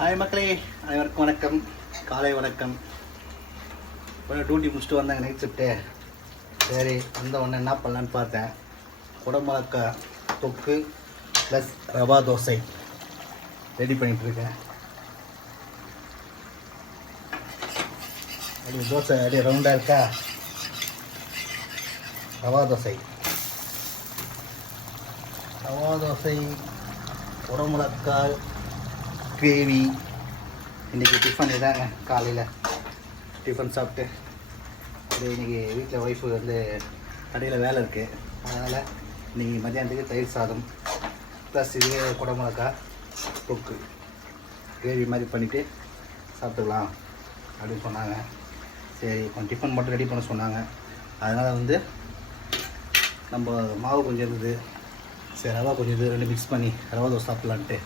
Hi மக்களே, அனைவருக்கும் வணக்கம். காலை வணக்கம். இப்போ டியூட்டி முடிச்சுட்டு வந்தாங்க நைட் ஷிஃப்ட்டு. சரி வந்த உடனே என்ன பண்ணலான்னு பார்த்தேன். குடமிளகா தொக்கு ப்ளஸ் ரவா தோசை ரெடி பண்ணிகிட்ருக்கேன். அப்படி தோசை அப்படியே ரவுண்டாக இருக்கா. ரவா தோசை குடமிளகாய் கிரேவி. இன்றைக்கி டிஃபன் இதாங்க. காலையில் டிஃபன் சாப்பிட்டு அப்படியே இன்றைக்கி வீட்டில் ஒய்ஃபு கடையில் வேலை இருக்குது. அதனால் இன்றைக்கி மத்தியானத்துக்கு தயிர் சாதம் ப்ளஸ் இதுவே குடமிளகா தொக்கு கிரேவி மாதிரி பண்ணிவிட்டு சாப்பிட்டுக்கலாம் அப்படின்னு சொன்னாங்க. சரி கொஞ்சம் டிஃபன் மட்டும் ரெடி பண்ண சொன்னாங்க. அதனால் நம்ம மாவு கொஞ்சம் இருந்தது, சரி ரவா கொஞ்சம் இது ரெண்டு மிக்ஸ் பண்ணி ரவா தோசை சாப்பிட்லான்ட்டு